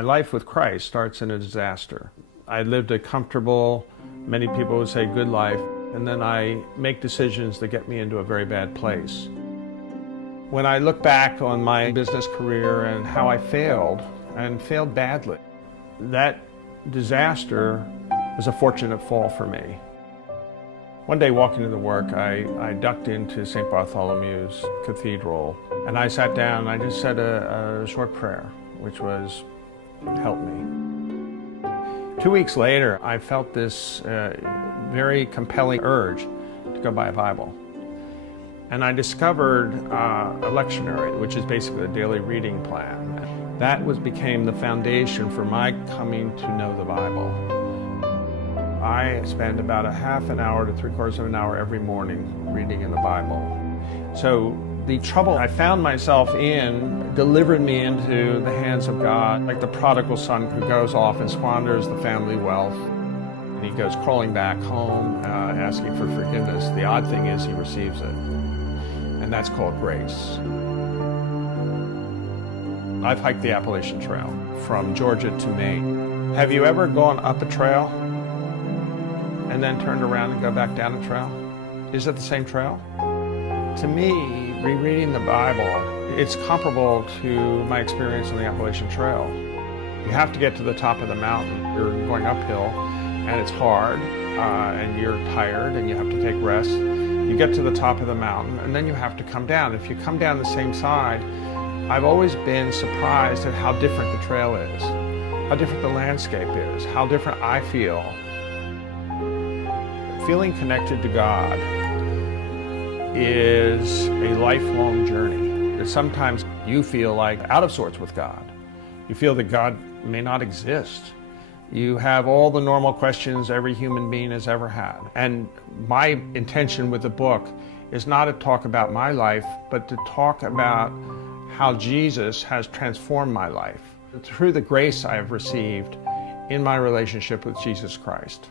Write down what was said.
My life with Christ starts in a disaster. I lived a comfortable, many people would say good life, and then I make decisions that get me into a very bad place. When I look back on my business career and how I failed, and failed badly, that disaster was a fortunate fall for me. One day walking to work, I ducked into St. Bartholomew's Cathedral, and I sat down and I just said a short prayer, which was, help me. 2 weeks later, I felt this very compelling urge to go buy a Bible. And I discovered a lectionary, which is basically a daily reading plan. That became the foundation for my coming to know the Bible. I spend about a half an hour to 3/4 of an hour every morning reading in the Bible. So the trouble I found myself in delivered me into the hands of God, like the prodigal son who goes off and squanders the family wealth. And he goes crawling back home, asking for forgiveness. The odd thing is he receives it. And that's called grace. I've hiked the Appalachian Trail from Georgia to Maine. Have you ever gone up a trail and then turned around and go back down a trail? Is it the same trail? To me, rereading the Bible, it's comparable to my experience on the Appalachian Trail. You have to get to the top of the mountain. You're going uphill, and it's hard, and you're tired, and you have to take rest. You get to the top of the mountain, and then you have to come down. If you come down the same side, I've always been surprised at how different the trail is, how different the landscape is, how different I feel. Feeling connected to God is a lifelong journey. That sometimes you feel like out of sorts with God. You feel that God may not exist. You have all the normal questions every human being has ever had. And my intention with the book is not to talk about my life, but to talk about how Jesus has transformed my life through the grace I have received in my relationship with Jesus Christ.